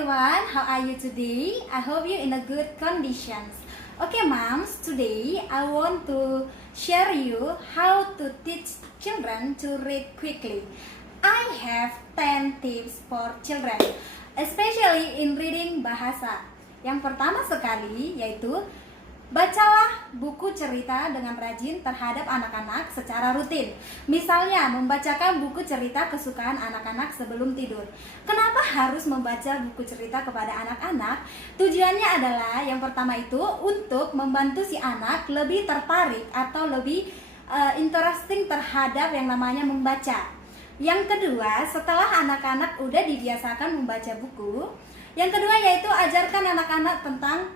everyone, how are you today? I hope you're in a good conditions. Okay moms, today I want to share you how to teach children to read quickly. I have 10 tips for children, especially in reading bahasa. Yang pertama sekali yaitu bacalah buku cerita dengan rajin terhadap anak-anak secara rutin. Misalnya, membacakan buku cerita kesukaan anak-anak sebelum tidur. Kenapa harus membaca buku cerita kepada anak-anak? Tujuannya adalah yang pertama itu untuk membantu si anak lebih tertarik atau lebih interesting terhadap yang namanya membaca. Yang kedua, setelah anak-anak udah dibiasakan membaca buku, yang kedua yaitu ajarkan anak-anak tentang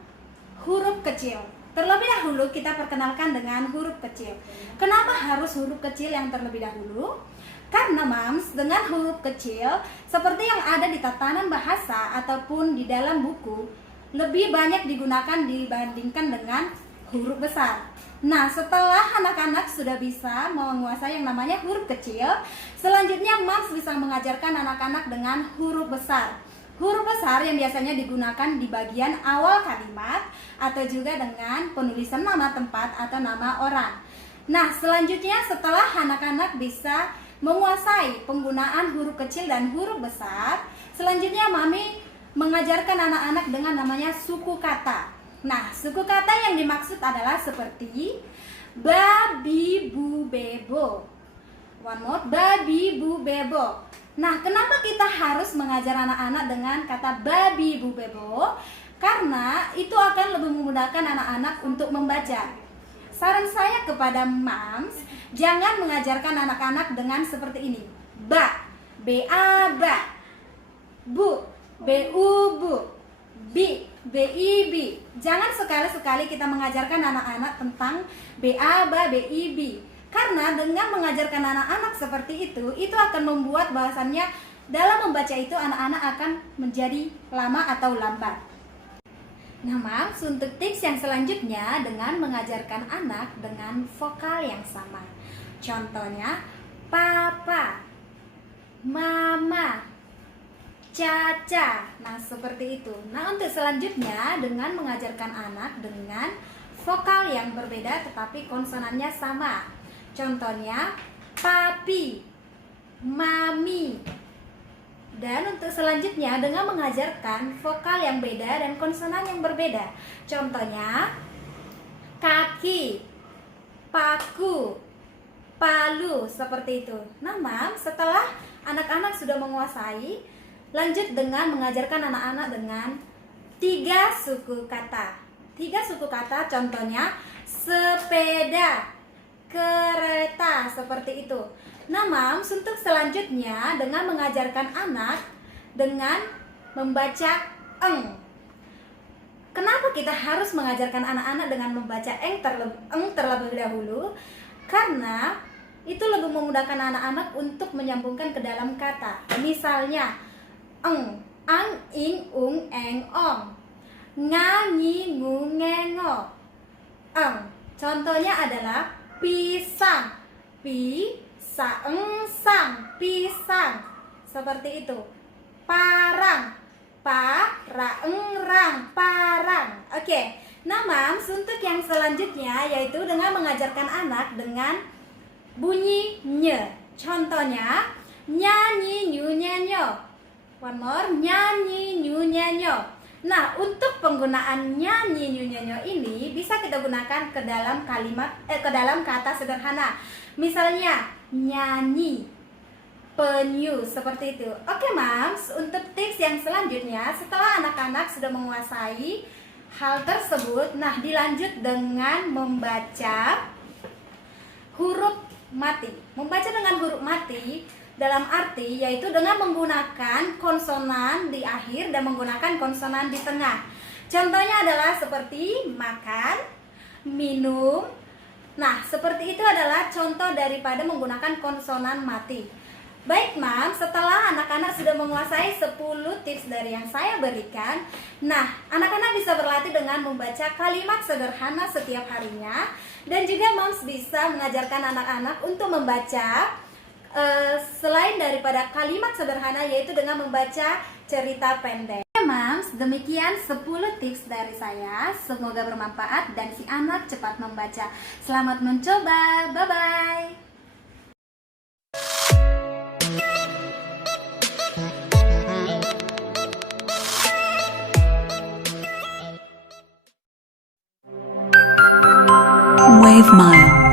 huruf kecil. Terlebih dahulu kita perkenalkan dengan huruf kecil. Kenapa harus huruf kecil yang terlebih dahulu? Karena moms, dengan huruf kecil seperti yang ada di tatanan bahasa ataupun di dalam buku lebih banyak digunakan dibandingkan dengan huruf besar. Nah, setelah anak-anak sudah bisa menguasai yang namanya huruf kecil, selanjutnya moms bisa mengajarkan anak-anak dengan huruf besar. Huruf besar yang biasanya digunakan di bagian awal kalimat atau juga dengan penulisan nama tempat atau nama orang. Nah, selanjutnya setelah anak-anak bisa menguasai penggunaan huruf kecil dan huruf besar, selanjutnya mami mengajarkan anak-anak dengan namanya suku kata. Nah, suku kata yang dimaksud adalah seperti babi, bu, bebo. One more, babi, bu, bebo. Nah, kenapa kita harus mengajar anak-anak dengan kata babi, bu, bebo? Karena itu akan lebih memudahkan anak-anak untuk membaca. Saran saya kepada moms, jangan mengajarkan anak-anak dengan seperti ini. Ba, B-A, ba. Bu, B-U, bu. Bi, B-I-bi. Jangan sekali-sekali kita mengajarkan anak-anak tentang B-A, ba, B-I-bi. Karena dengan mengajarkan anak-anak seperti itu akan membuat bahwasannya dalam membaca itu anak-anak akan menjadi lama atau lambat. Nah moms, untuk tips yang selanjutnya dengan mengajarkan anak dengan vokal yang sama. Contohnya, papa, mama, caca. Nah seperti itu. Nah untuk selanjutnya dengan mengajarkan anak dengan vokal yang berbeda tetapi konsonannya sama. Contohnya, papi, mami. Dan untuk selanjutnya dengan mengajarkan vokal yang beda dan konsonan yang berbeda. Contohnya, kaki, paku, palu, seperti itu. Nah, Mam, setelah anak-anak sudah menguasai, lanjut dengan mengajarkan anak-anak dengan 3 suku kata. 3 suku kata contohnya sepeda, kereta, seperti itu. Nah moms, untuk selanjutnya dengan mengajarkan anak dengan membaca eng. Kenapa kita harus mengajarkan anak-anak dengan membaca eng terlebih dahulu? Karena itu lebih memudahkan anak-anak untuk menyambungkan ke dalam kata. Misalnya eng, ang, ing, ung, eng, ong, nga, ngi, ngu, ngengo, eng. Contohnya adalah pisang, pisang, pisang, seperti itu. Parang, parang, parang. Oke. Nah moms, untuk yang selanjutnya yaitu dengan mengajarkan anak dengan bunyi nye. Contohnya nyanyi nyu nyanyo. One more, nyanyi nyu nyanyo. Nah, untuk penggunaan nyanyi nyu nyanyo ini bisa kita gunakan ke dalam ke dalam kata sederhana. Misalnya nyanyi, penyu, seperti itu. Oke, moms, untuk tips yang selanjutnya setelah anak-anak sudah menguasai hal tersebut, nah dilanjut dengan membaca huruf mati. Membaca dengan huruf mati dalam arti yaitu dengan menggunakan konsonan di akhir dan menggunakan konsonan di tengah. Contohnya adalah seperti makan, minum. Nah, seperti itu adalah contoh daripada menggunakan konsonan mati. Baik, Mam, setelah anak-anak sudah menguasai 10 tips dari yang saya berikan, nah, anak-anak bisa berlatih dengan membaca kalimat sederhana setiap harinya dan juga Moms bisa mengajarkan anak-anak untuk membaca selain daripada kalimat sederhana yaitu dengan membaca cerita pendek. Mams, demikian 10 tips dari saya. Semoga bermanfaat dan si anak cepat membaca. Selamat mencoba. Bye-bye. Wave Mile.